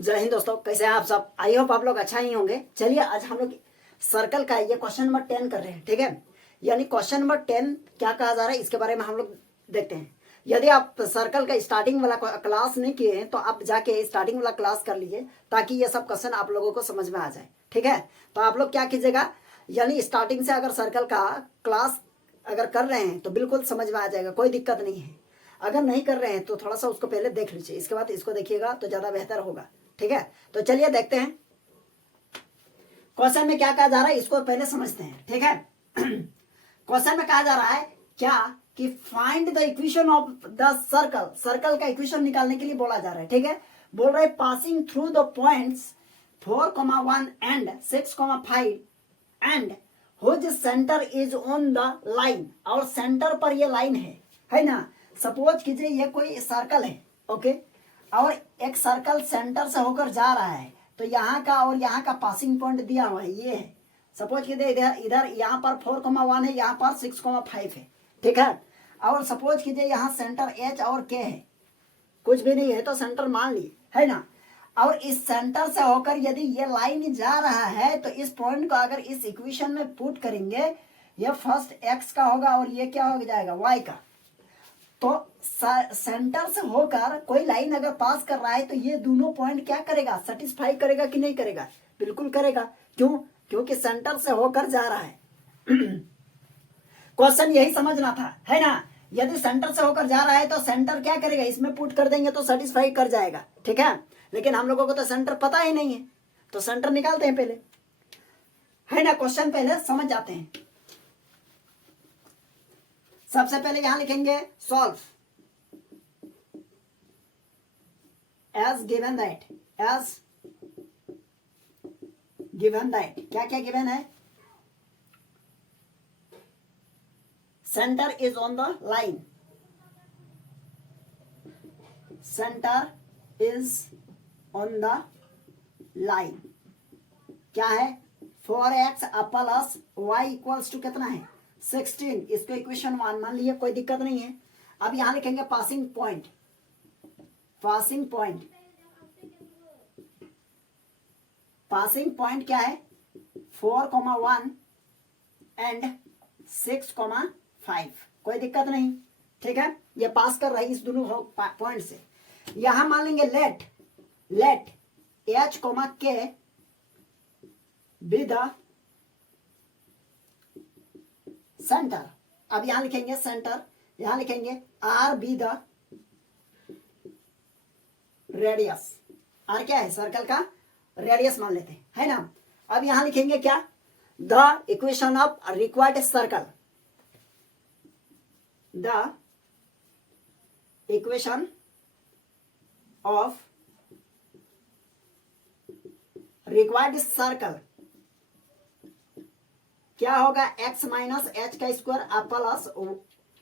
जय हिंद दोस्तों, कैसे हैं आप सब। आई होप आप लोग अच्छा ही होंगे। चलिए आज हम लोग सर्कल का ये क्वेश्चन नंबर 10 कर रहे हैं, ठीक है। यानी क्वेश्चन नंबर 10 क्या कहा जा रहा है इसके बारे में हम लोग देखते हैं। यदि आप सर्कल का स्टार्टिंग वाला क्लास नहीं किए हैं तो आप जाके स्टार्टिंग वाला क्लास कर लीजिए, ताकि ये सब क्वेश्चन आप लोगों को समझ में आ जाए, ठीक है। तो आप लोग क्या कीजिएगा, यानी स्टार्टिंग से अगर सर्कल का क्लास अगर कर रहे हैं तो बिल्कुल समझ में आ जाएगा, कोई दिक्कत नहीं है। अगर नहीं कर रहे हैं तो थोड़ा सा उसको पहले देख लीजिए, इसके बाद इसको देखिएगा तो ज़्यादा बेहतर होगा, ठीक है। तो चलिए देखते हैं क्वेश्चन में क्या कहा जा रहा है, इसको पहले समझते हैं, ठीक है। क्वेश्चन में कहा जा रहा है क्या कि find the equation of the circle. Circle का इक्वेशन निकालने के लिए बोला जा रहा है, ठीक है। बोल रहे passing through the points 4,1 and 6,5 and whose centre is on the line. और सेंटर पर ये लाइन है ना। सपोज कीजिए ये कोई सर्कल है, ओके, और एक सर्कल सेंटर से होकर जा रहा है, तो यहाँ का और यहाँ का पासिंग पॉइंट दिया हुआ है, ये है। सपोज कीजिए इधर इधर यहाँ पर 4,1 है, यहाँ पर 6,5 है, ठीक है। और सपोज कीजिए यहाँ सेंटर H और K है, कुछ भी नहीं है तो सेंटर मान लिए, है ना। और इस सेंटर से होकर यदि ये लाइन जा रहा है तो इस पॉइंट को अगर इस इक्वेशन में पुट करेंगे, ये फर्स्ट x का होगा और ये क्या हो जाएगा y का। तो सेंटर से होकर कोई लाइन अगर पास कर रहा है तो ये दोनों पॉइंट क्या करेगा, सेटिस्फाई करेगा कि नहीं करेगा, बिल्कुल करेगा। क्यों? क्योंकि सेंटर से होकर जा रहा है। क्वेश्चन यही समझना था, है ना। यदि सेंटर से होकर जा रहा है तो सेंटर क्या करेगा, इसमें पुट कर देंगे तो सेटिस्फाई कर जाएगा, ठीक है। लेकिन हम लोगों को तो सेंटर पता ही नहीं है, तो सेंटर निकालते हैं पहले, है ना। क्वेश्चन पहले समझ जाते हैं। सबसे पहले यहां लिखेंगे solve as given that. As given that क्या क्या गिवन है, centre is on the line. Centre is on the line क्या है, 4x plus y equals to कितना है 16। इसको इक्वेशन 1 मान लिया, कोई दिक्कत नहीं है। अब यहां लिखेंगे passing point. Passing point, passing point क्या है 4,1 एंड 6,5, कोई दिक्कत नहीं, ठीक है। ये पास कर रही इस दोनों पॉइंट से। यहां मान लेंगे let H, K be the centre. अब यहां लिखेंगे सेंटर, यहां लिखेंगे R be the radius. R क्या है, सर्कल का रेडियस मान लेते हैं, है ना। अब यहां लिखेंगे क्या, the equation of required circle. The equation of required circle क्या होगा, x माइनस एच का square plus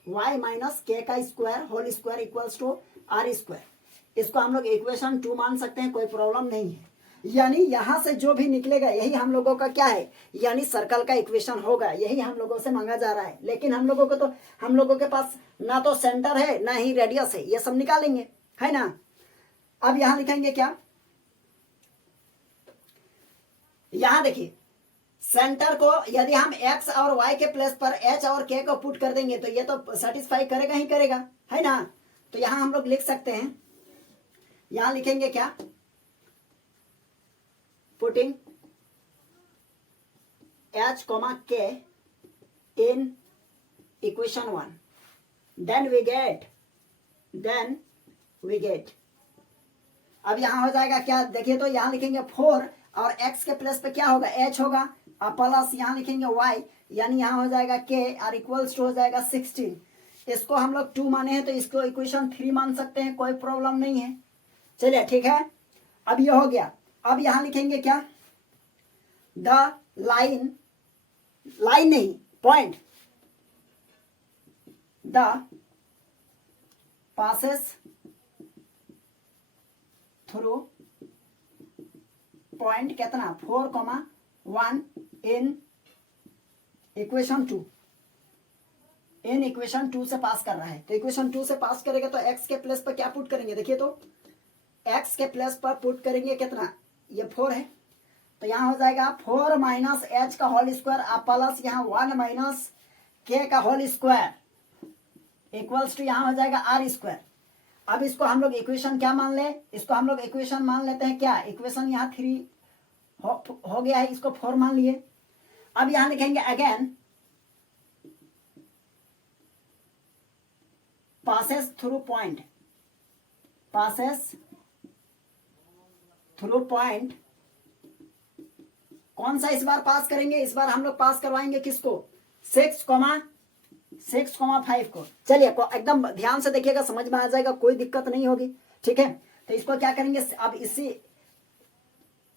y minus K का square whole square equals to R square. इसको हम लोग इक्वेशन 2 मान सकते हैं, कोई प्रॉब्लम नहीं है। यानी यहां से जो भी निकलेगा यही हम लोगों का क्या है, यानी सर्कल का इक्वेशन होगा। यही हम लोगों से मांगा जा रहा है। लेकिन हम लोगों के पास ना तो सेंटर है ना ही रेडियस है, ये सब निकालेंगे, है ना। अब यहां लिखेंगे क्या, यहां देखिए सेंटर को यदि हम x और y के प्लेस पर h और k को पुट कर देंगे तो ये तो सेटिस्फाई करेगा ही करेगा, है ना। तो यहां हम लोग लिख सकते हैं, यहां लिखेंगे क्या, putting h, k in equation 1, then we get. अब यहां हो जाएगा क्या, देखिए तो यहां लिखेंगे 4 और x के प्लेस पे क्या होगा, h होगा, प्लस यहां लिखेंगे y, यानी यहां हो जाएगा k और इक्वल्स टू हो जाएगा 16। इसको हम लोग 2 माने हैं तो इसको इक्वेशन 3 मान सकते हैं, कोई प्रॉब्लम नहीं है। चलिए ठीक है, अब ये हो गया। अब यहां लिखेंगे क्या, द लाइन नहीं point, the passes through point कितना 4,1 इन इक्वेशन 2। इन इक्वेशन 2 से पास कर रहा है, तो इक्वेशन 2 से पास करेगा तो x के प्लेस पर क्या पुट करेंगे, देखिए तो x के प्लेस पर पुट करेंगे कितना, ये 4 है, तो यहाँ हो जाएगा 4 माइनस एच का होल स्क्वायर प्लस यहाँ 1 माइनस के का होल स्क्वायर इक्वल्स टू यहाँ हो जाएगा आर स्क्वायर। अब इसको हम लोग इक्वेशन क्या मान ले, इसको हम लोग इक्वेशन मान लेते हैं क्या, इक्वेशन यहाँ 3 हो गया है, इसको 4 मान लिए। अब यहाँ लिखेंगे again passes through point, passes through point, कौन सा इस बार पास करेंगे, इस बार हम लोग पास करवाएंगे किसको, 6,5 को। चलिए एकदम ध्यान से देखिएगा, समझ में आ जाएगा, कोई दिक्कत नहीं होगी, ठीक है। तो इसको क्या करेंगे, अब इसी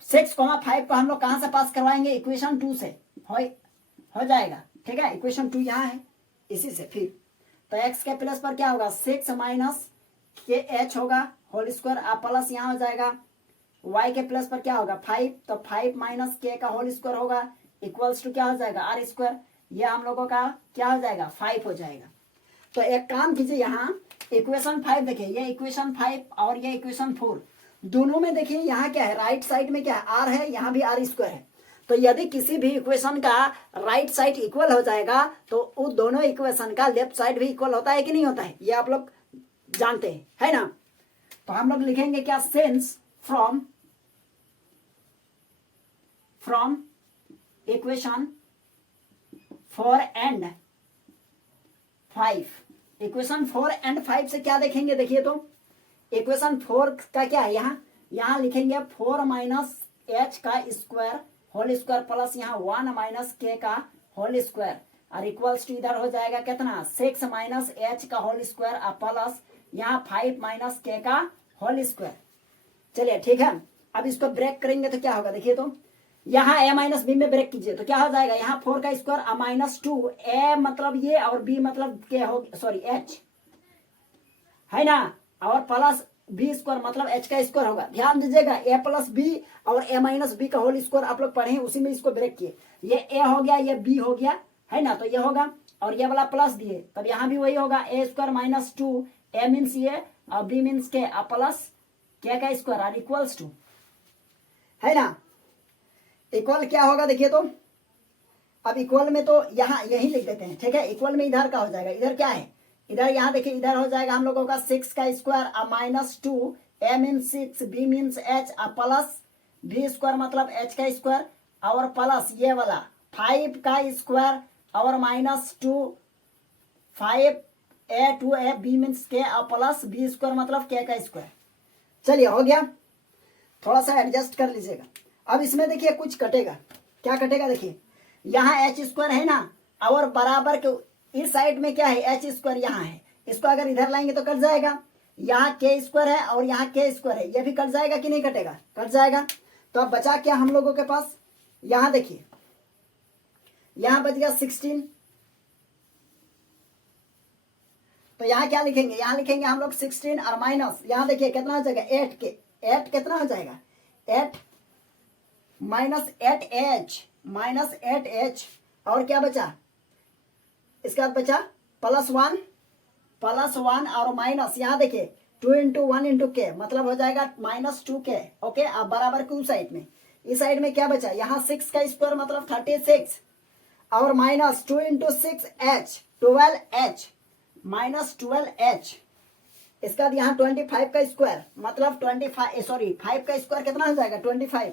6,5 को हम लोग कहां से पास करवाएंगे, इक्वेशन 2 से हो जाएगा, ठीक है। इक्वेशन 2 यहाँ है, इसी से फिर तो x के प्लस पर क्या होगा 6 माइनस के एच होगा होल स्क्वायर प्लस यहाँ हो जाएगा y के प्लस पर क्या होगा 5, तो 5 माइनस के का होल स्क्वायर होगा इक्वल्स टू क्या हो जाएगा आर स्क्वायर। ये हम लोगों का क्या हो जाएगा 5 हो जाएगा। तो एक काम कीजिए, यहाँ इक्वेशन 5 देखिए, ये इक्वेशन 5 और ये इक्वेशन 4 दोनों में देखिए यहाँ क्या है, राइट साइड में क्या है आर है, यहाँ भी आर स्क्वायर है। तो यदि किसी भी इक्वेशन का राइट साइड इक्वल हो जाएगा तो उन दोनों इक्वेशन का लेफ्ट साइड भी इक्वल होता है कि नहीं होता है, ये आप लोग जानते हैं, है ना। तो हम लोग लिखेंगे क्या, since from equation 4 and 5, equation 4 and 5 से क्या देखेंगे, देखिए तो इक्वेशन 4 का क्या है, यहाँ लिखेंगे 4 माइनस एच का स्क्वायर होल स्क्वायर प्लस यहाँ 1 माइनस के का होल स्क्वायर और इक्वल्स टू इधर हो जाएगा कितना 6 माइनस एच का होल स्क्वायर प्लस यहाँ 5 माइनस के का होल स्क्वायर। चलिए ठीक है, अब इसको ब्रेक करेंगे तो क्या होगा, देखिए तो यहाँ a माइनस बी में ब्रेक कीजिए तो क्या हो जाएगा, यहाँ 4 का स्क्वायर माइनस 2, a मतलब ये और b मतलब के हो, सॉरी h है ना, और प्लस बी स्क्वायर मतलब एच का स्क्वायर होगा। ध्यान दीजिएगा ए प्लस बी और ए माइनस बी का होल स्क्वायर आप लोग पढ़े हैं, उसी में इसको ब्रेक किए, ये ए हो गया ये बी हो गया, है ना, तो ये होगा और ये वाला प्लस दिए, तब यहाँ भी वही होगा ए स्क्वायर माइनस 2, ए मीन्स ये और बी मीन्स के प्लस के का स्क्वायर और इक्वल्स टू, है ना। इक्वल क्या होगा देखिए तो, अब इक्वल में तो यहाँ यही लिख देते हैं, ठीक है। इक्वल में इधर का हो जाएगा, इधर क्या है, इधर यहाँ देखिए इधर हो जाएगा हम लोगों का 6 का square minus 2, a means 6, b means h plus b square मतलब h का स्क्वायर और प्लस ये वाला 5 का स्क्वायर और minus 2, 5a 2a b means k plus b square मतलब k का स्क्वायर। चलिए हो गया, थोड़ा सा एडजस्ट कर लीजिएगा। अब इसमें देखिए कुछ कटेगा, क्या कटेगा, देखिए यहाँ h स्क्वायर है ना, और बराबर के इस साइड में क्या है एच स्क्वायर यहाँ है, इसको अगर इधर लाएंगे तो कट जाएगा, यहाँ के स्क्वायर है और यहाँ के स्क्वायर है, ये भी कट जाएगा कि नहीं कटेगा, कट जाएगा। तो अब बचा क्या हम लोगों के पास, यहाँ देखिए यहाँ बच गया 16, तो यहाँ क्या लिखेंगे, यहाँ लिखेंगे हम लोग 16 और माइनस यहाँ देखिए कितना हो जाएगा 8 के, 8 कितना हो जाएगा 8 माइनस 8h माइनस 8h और क्या बचा, इसके बाद बचा प्लस 1 और माइनस यहाँ देखिए 2 इंटू 1 इंटू के मतलब हो जाएगा माइनस 2k। ओके, अब बराबर क्यों साइड में, इस साइड में क्या बचा, यहाँ 6 का स्क्वायर मतलब 36 और minus 2 into 6h 12h minus 12h। इसके बाद यहाँ 25 का स्क्वायर मतलब 25 सॉरी 5 का स्क्वायर कितना हो जाएगा 25,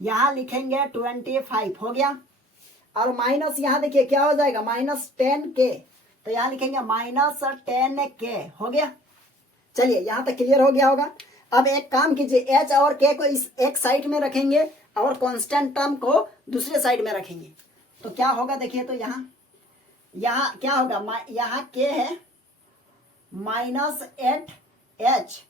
यहाँ लिखेंगे 25 हो गया और माइनस यहाँ देखिए क्या हो जाएगा माइनस 10k, तो यहाँ लिखेंगे माइनस 10k हो गया। चलिए यहाँ तक क्लियर हो गया होगा। अब एक काम कीजिए, h और k को इस एक साइड में रखेंगे और कांस्टेंट टर्म को दूसरे साइड में रखेंगे तो क्या होगा, देखिए तो यहाँ क्या होगा, यहाँ k है माइनस 8h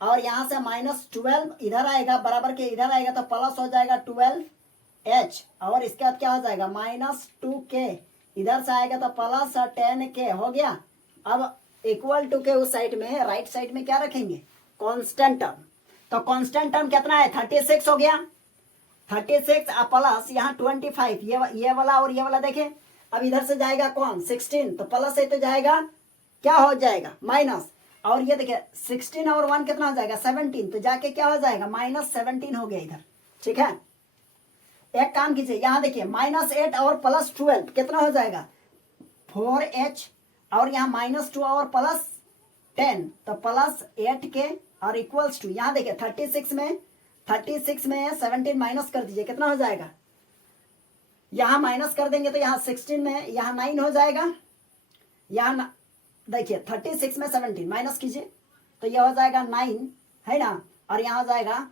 और यहाँ से माइनस 12 इधर आएगा बराबर के इधर आएगा तो प्लस हो जाएगा 12h और इसके बाद क्या हो जाएगा माइनस 2k इधर से आएगा तो प्लस 10k हो गया। अब इक्वल टू के उस साइड में राइट साइड में क्या रखेंगे कांस्टेंट टर्म, तो कांस्टेंट टर्म कितना है 36 हो गया, 36 प्लस यहाँ 25 ये वाला और ये वाला देखें। अब इधर से जाएगा कौन 16 तो प्लस है तो जाएगा क्या हो जाएगा माइनस और ये देखिए 16 और 1 कितना हो जाएगा 17, तो जाके क्या हो जाएगा -17 हो गया इधर। ठीक है, एक काम कीजिए, यहाँ देखिए -8 और +12 कितना हो जाएगा 4h, और यहाँ -2 और +10 तो +8k और इक्वल्स टू, यहाँ देखिए 36 में 17 माइनस कर दीजिए, कितना हो जाएगा, यहाँ माइनस कर देंगे तो यहाँ 16 में यहाँ 9 हो जाएगा, यहाँ देखिए 36 में 17 माइनस कीजिए तो यह हो जाएगा 9 है ना, और यहाँ हो जाएगा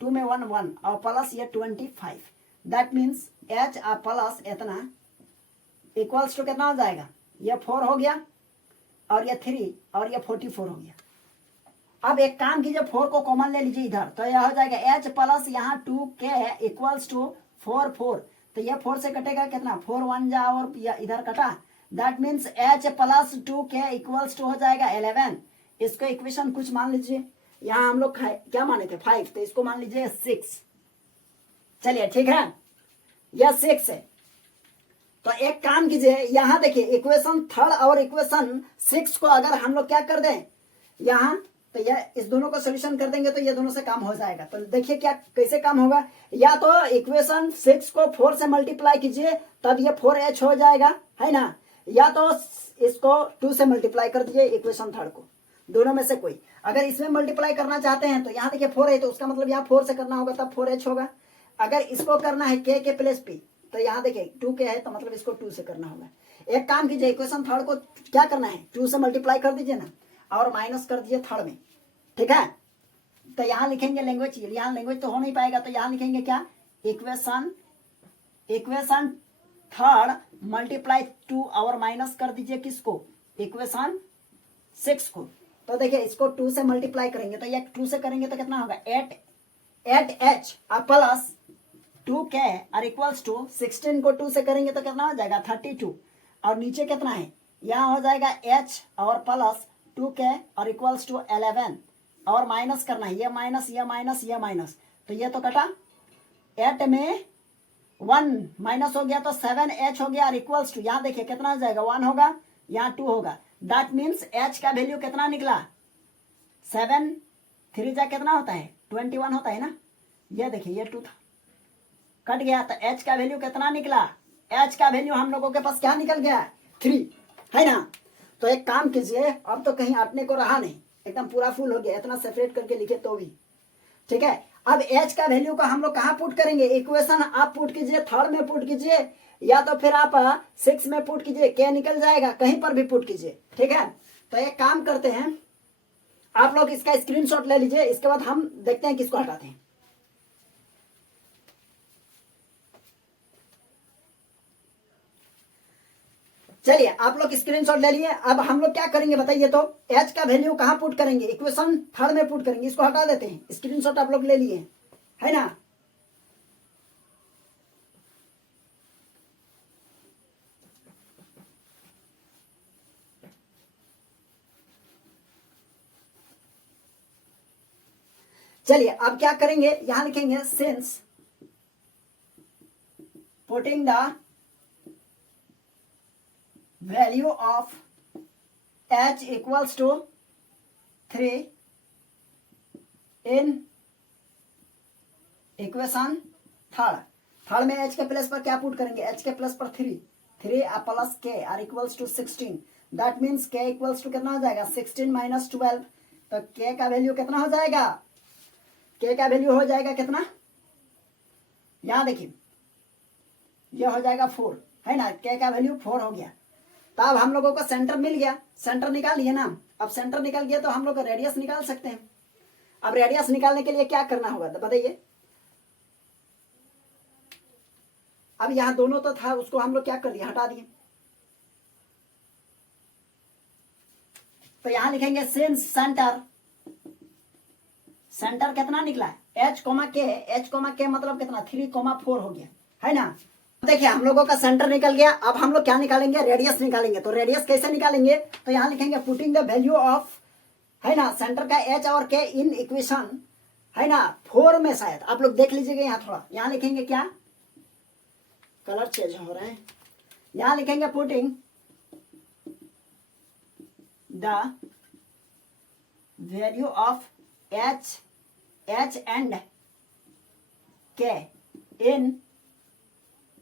2 में 1 1 और प्लस ये 25, दैट मीन्स h और प्लस इतना इक्वल्स टू कितना हो जाएगा, ये 4 हो गया और ये 3 और ये 44 हो गया। अब एक काम कीजिए 4 को कॉमन ले लीजिए इधर, तो यह हो जाएगा h प्लस यहाँ 2k इक्वल्स टू 4 4, तो ये 4 से कटेगा कितना 4 1 जा और इधर कटा, that means h plus 2k equals to हो जाएगा 11। इसको इक्वेशन कुछ मान लीजिए, यहाँ हम लोग क्या माने थे 5, तो इसको मान लीजिए 6। चलिए ठीक है, यह 6 है। तो एक काम कीजिए, यहाँ देखिए इक्वेशन 3 और इक्वेशन 6 को अगर हम लोग क्या कर दें यहाँ, तो यह इस दोनों को सोल्यूशन कर देंगे तो ये दोनों से काम हो जाएगा। तो देखिए क्या कैसे काम होगा, या तो इक्वेशन 6 को 4 से मल्टीप्लाई कीजिए तब ये 4h हो जाएगा है ना, या तो इसको 2 से मल्टीप्लाई कर दीजिए इक्वेशन 3 को, दोनों में से कोई। अगर इसमें मल्टीप्लाई करना चाहते हैं तो यहाँ देखिए 4 है, तो उसका मतलब यहाँ 4 से करना होगा तब 4h होगा। अगर इसको करना है k के प्लस p, तो यहाँ देखिए 2k है तो मतलब इसको 2 से करना होगा। एक काम कीजिए, इक्वेशन 3 को क्या करना है 2 से मल्टीप्लाई कर दीजिए ना, और माइनस कर दीजिए 3 में। ठीक है, तो यहाँ लिखेंगे लैंग्वेज, यहाँ लैंग्वेज तो हो नहीं पाएगा, तो यहाँ लिखेंगे क्या इक्वेशन 3 मल्टीप्लाई 2 और माइनस कर दीजिए किसको इक्वेशन 6 को। तो देखिए इसको 2 से मल्टीप्लाई करेंगे तो ये 2 से करेंगे तो कितना होगा 8h और प्लस 2k और इक्वल्स टू 16 को 2 से करेंगे तो कितना हो जाएगा 32, और नीचे कितना है यहाँ हो जाएगा h और प्लस 2k और इक्वल्स टू 11, और माइनस करना है ये माइनस ये माइनस ये माइनस, तो ये तो कटा 8 में 1 माइनस हो गया तो 7h हो गया, और इक्वल्स टू यहाँ देखिए कितना हो जाएगा 1 होगा, यहाँ 2 होगा, दैट मीन्स h का वैल्यू कितना निकला 7 3 जा कितना होता है 21 होता है ना, ये देखिए ये 2 था कट गया, तो h का वैल्यू कितना निकला, h का वैल्यू हम लोगों के पास क्या निकल गया 3 है ना। तो एक काम कीजिए, अब तो कहीं अटने को रहा नहीं, एकदम पूरा फुल हो गया, इतना सेपरेट करके लिखे तो भी ठीक है। अब h का वैल्यू को हम लोग कहाँ पुट करेंगे, इक्वेशन आप पुट कीजिए 3 में पुट कीजिए, या तो फिर आप 6 में पुट कीजिए, k निकल जाएगा, कहीं पर भी पुट कीजिए। ठीक है, तो एक काम करते हैं, आप लोग इसका स्क्रीनशॉट ले लीजिए, इसके बाद हम देखते हैं किसको हटाते हैं। चलिए आप लोग स्क्रीनशॉट ले लिए, अब हम लोग क्या करेंगे बताइए, तो h का वैल्यू कहाँ पुट करेंगे इक्वेशन 3 में पुट करेंगे, इसको हटा देते हैं, स्क्रीनशॉट आप लोग ले लिए है ना। चलिए अब क्या करेंगे, यहां लिखेंगे since putting the value of h equals to 3 in equation 3 में h के प्लस पर क्या पुट करेंगे, h के प्लस पर 3 plus k R equals to 16, that means k equals to कितना हो जाएगा 16 माइनस 12, तो k का वैल्यू कितना हो जाएगा, k का वैल्यू हो जाएगा कितना, यहां देखिए यह हो जाएगा 4 है ना, k का वैल्यू 4 हो गया। तो अब हम लोगों को सेंटर मिल गया, सेंटर निकाल लिया ना, अब सेंटर निकल गया तो हम लोग रेडियस निकाल सकते हैं। अब रेडियस निकालने के लिए क्या करना होगा बताइए, अब यहां दोनों तो था उसको हम लोग क्या कर दिया हटा दिए, तो यहां लिखेंगे सिंस सेंटर, सेंटर कितना निकला h k मतलब कितना 3,4 हो गया है ना। देखिए हम लोगों का सेंटर निकल गया, अब हम लोग क्या निकालेंगे रेडियस निकालेंगे, तो रेडियस कैसे निकालेंगे, तो यहां लिखेंगे पुटिंग द वैल्यू ऑफ है ना सेंटर का h और k इन इक्वेशन है ना 4 में, शायद आप लोग देख लीजिएगा यहाँ थोड़ा, यहाँ लिखेंगे क्या कलर चेंज हो रहा है, यहाँ लिखेंगे putting the value of H and के इन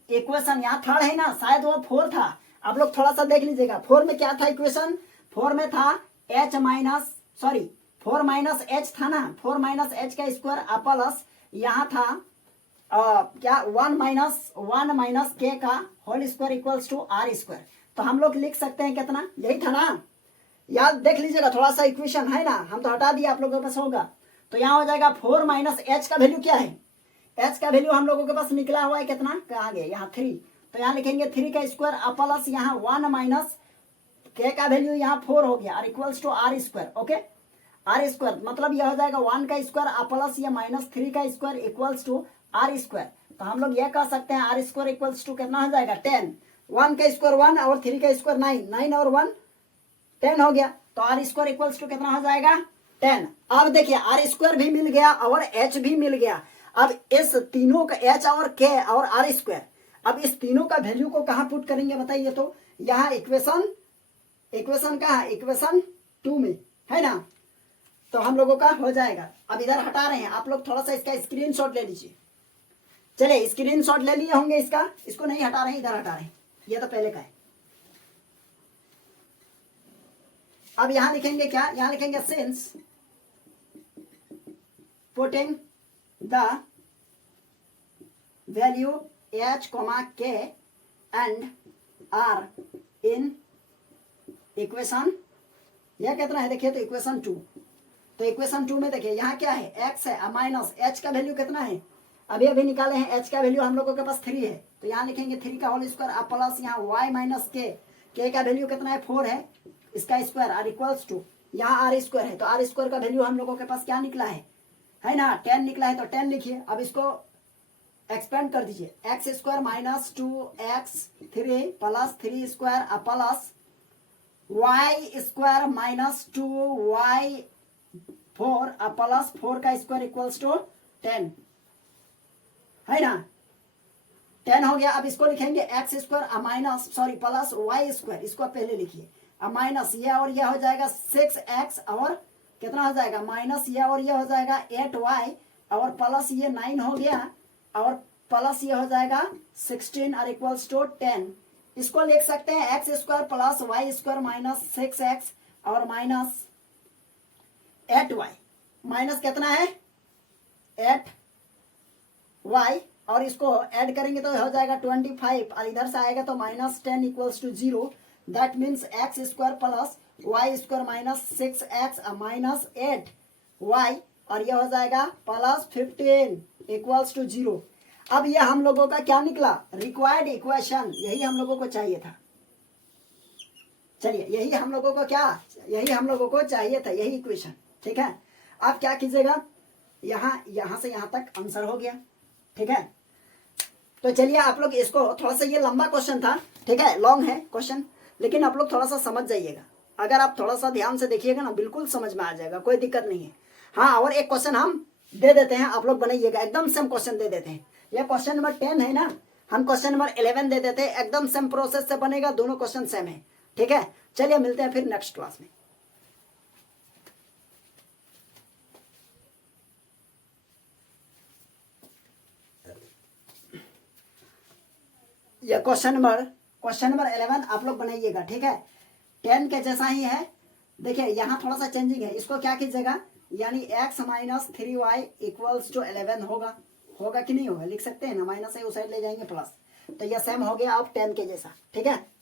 इक्वेशन, यहाँ थर्ड है ना, शायद वो 4 था, आप लोग थोड़ा सा देख लीजिएगा। 4 में क्या था इक्वेशन, 4 में था h माइनस 4 माइनस एच था ना, 4 माइनस एच का स्क्वायर प्लस यहाँ था क्या 1 माइनस के का whole square equals to R square. तो हम लोग लिख सकते हैं कितना, यही था ना, याद देख लीजिएगा, थोड़ा सा इक्वेशन है ना, हम तो हटा दिया, आप लोगों के पास होगा। तो यहाँ हो जाएगा 4 माइनस एच का वैल्यू क्या है, एच का वैल्यू हम लोगों के पास निकला हुआ है कितना, कहाँ गया, यहाँ 3, तो यहाँ लिखेंगे 3 का स्क्वायर प्लस यहाँ 1 माइनस के का वैल्यू यहाँ 4 हो गया, R equals to R square. Okay, R square मतलब यह हो जाएगा 1 का स्क्वायर प्लस या माइनस 3 का square equals to R square. तो हम लोग यह कह सकते हैं आर स्क्वायर इक्वल्स टू कितना हो जाएगा 10, 1 का स्क्वायर 1 और 3 का स्क्वायर 9, 9 और 1 10 हो गया। तो आर स्क्वायर इक्वल्स टू कितना हो जाएगा 10। अब देखिए आर स्क्वायर भी मिल गया और एच भी मिल गया। अब इस तीनों का एच और के और आर स्क्वायर, अब इस तीनों का वैल्यू को कहां पुट करेंगे बताइए, तो यहाँ इक्वेशन कहा है, इक्वेशन 2 में है ना, तो हम लोगों का हो जाएगा। अब इधर हटा रहे हैं, आप लोग थोड़ा सा इसका स्क्रीनशॉट ले लीजिए। चलिए स्क्रीनशॉट ले लिए होंगे इसका, इसको नहीं हटा रहे हैं, इधर हटा रहे हैं, ये तो पहले का है। अब यहां लिखेंगे क्या, यहां लिखेंगे since putting the value h, k and r in equation, यह कितना है देखिए, तो इक्वेशन 2। तो इक्वेशन 2 में देखिए यहाँ क्या है, x है माइनस h का वैल्यू कितना है, अभी निकाले हैं, h का वैल्यू हम लोगों के पास 3 है, तो यहाँ लिखेंगे 3 का होल स्क्वायर प्लस यहाँ y माइनस k का वैल्यू कितना है 4 है, इसका स्क्वायर आर इक्वल्स टू यहाँ आर स्क्वायर है, तो आर स्क्वायर का वैल्यू हम लोगों के पास क्या निकला है ना 10 निकला है, तो 10 लिखिए। अब इसको एक्सपेंड कर दीजिए, x square minus 2x3 plus 3 square plus y square minus 2y4 plus 4 का स्क्वायर इक्वल्स टू 10 है ना, 10 हो गया। अब इसको लिखेंगे X square minus plus Y square, इसको पहले लिखिए, माइनस ये और ये हो जाएगा 6x और कितना हो जाएगा माइनस ये और ये हो जाएगा 8y और प्लस ये 9 हो गया और प्लस ये हो जाएगा 16 और इक्वल्स टू 10। इसको लिख सकते हैं X square plus Y square minus 6x और माइनस 8y, माइनस कितना है 8y और इसको ऐड करेंगे तो हो जाएगा 25 और इधर से आएगा तो minus 10 equals to 0। That means X square plus Y square minus 6x minus 8y और ये हो जाएगा प्लस 15 इक्वल्स टू 0। अब ये हम लोगों का क्या निकला, रिक्वायर्ड इक्वेशन, यही हम लोगों को चाहिए था। चलिए यही हम लोगों को क्या, यही हम लोगों को चाहिए था, यही इक्वेशन। ठीक है, आप क्या कीजिएगा, यहां से यहां तक आंसर हो गया। ठीक है, तो चलिए आप लोग इसको थोड़ा सा, ये लंबा क्वेश्चन था, ठीक है, लॉन्ग है क्वेश्चन, लेकिन आप लोग थोड़ा सा समझ जाइएगा। अगर आप थोड़ा सा ध्यान से देखिएगा ना, बिल्कुल समझ में आ जाएगा, कोई दिक्कत नहीं है। हाँ, और एक क्वेश्चन हम दे देते हैं, आप लोग बनाइएगा, एकदम सेम क्वेश्चन दे देते हैं। ये क्वेश्चन नंबर 10 है ना, हम क्वेश्चन नंबर 11 दे देते हैं, एकदम सेम प्रोसेस से बनेगा, दोनों क्वेश्चन सेम है। ठीक है, चलिए मिलते हैं फिर नेक्स्ट क्लास में। ये क्वेश्चन नंबर 11 आप लोग बनाइएगा। ठीक है, 10 के जैसा ही है। देखिए यहाँ थोड़ा सा चेंजिंग है, इसको क्या कीजिएगा, यानी x minus 3y equals to 11 होगा कि नहीं होगा, लिख सकते हैं ना, माइनस है उस साइड ले जाएंगे प्लस, तो यह सेम हो गया आप 10 के जैसा। ठीक है।